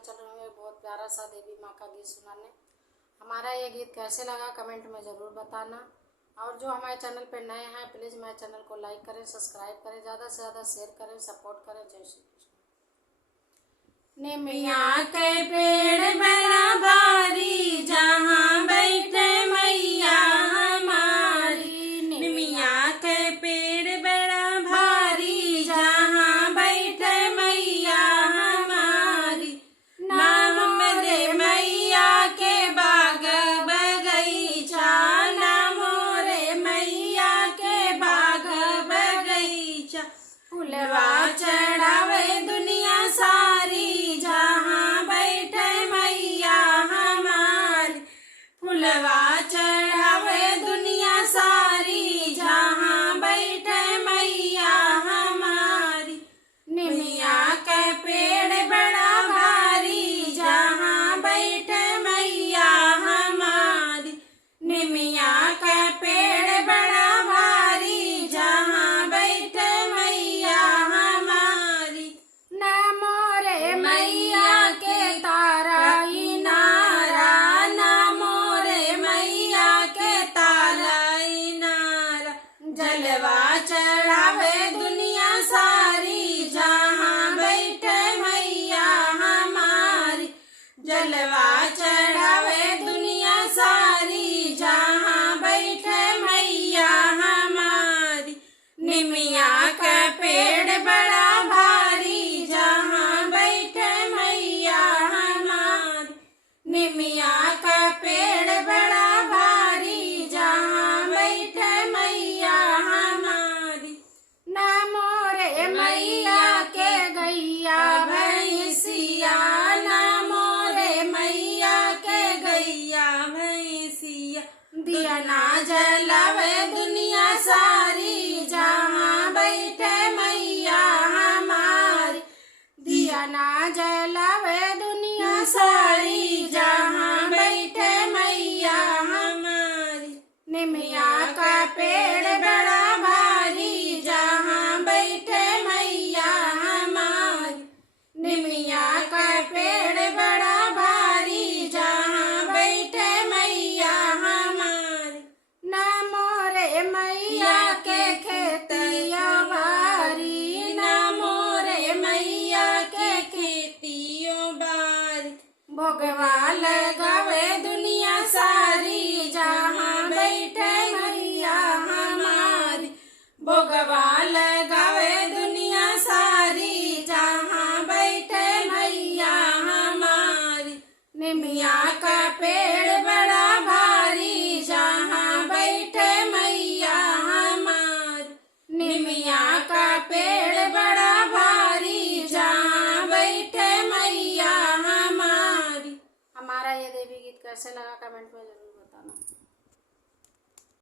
मैं चल रही हूँ एक बहुत प्यारा सा देवी माँ का गीत सुनाने। हमारा ये गीत कैसे लगा कमेंट में ज़रूर बताना। और जो हमारे चैनल पे नए हैं प्लीज़ हमारे चैनल को लाइक करें, सब्सक्राइब करें, ज़्यादा से ज़्यादा शेयर करें, सपोर्ट करें। जय श्री कृष्ण। निमिया के पेड़ बड़ा भारी जहाँ बैठे मैया हमारी। निमिया के पेड़ बड़ा भारी जहाँ बैठे मैया हमारी। नाम मेरे मैया के बाग बगीचा, नाम रे मैया के बाग बगीचा। फुलवा चढ़ावे दुनिया सारी जहाँ बैठे मैया हमारी। फुलवा चढ़ावे दुनिया सारी जहाँ बैठे मैया हमारी। निमिया के पेड़ बड़ा भारी जहाँ बैठे मैया हमारी। निमिया के पेड़ बड़ा भारी जहाँ बैठे मैया हमारी। नमो रे मैया के तारा इनारा, नमो रे मैया के तारा इनारा। जलवा चढ़ावे दुनिया सारी जहाँ बैठे मैया हमारी। जलवा चढ़ावे दुनिया सारी जहाँ बैठे मैया हमारी। निमिया का पेड़ बड़ा भारी जहाँ बैठे मैया हमारी। निमिया का पेड़ बड़ा भारी जहाँ बैठे मैया हमारी। नमो रे मैया के गैया भैंसिया, नमो रे मैया के गैया भैंसिया। दिया ना जलावे दुनिया सारी जहाँ बैठे मैया हमारी। दिया ना जलावे दुनिया सारी जहाँ बैठे मैया हमारी। निमिया का पेड़ बड़ा भारी जहाँ बैठे मैया हमारी। निमिया का पेड़ बड़ा भारी जहाँ बैठे मैया हमारी। नमो रे मैया के खेतिया बारी, नमो रे मैया के खेतियों बारी। भोगवा लगावे दुनिया सारी जहाँ बैठे मैया हमारी। भोगवा लगावे दुनिया सारी जहाँ बैठे मैया हमारी। निमिया का पेड़ बड़ा भारी जहाँ बैठे मैया हमारी। निमिया का पेड़ बड़ा भारी जहाँ बैठे मैया हमारी। हमारा ये देवी गीत कैसे लगा कमेंट में ज़रूर बताना।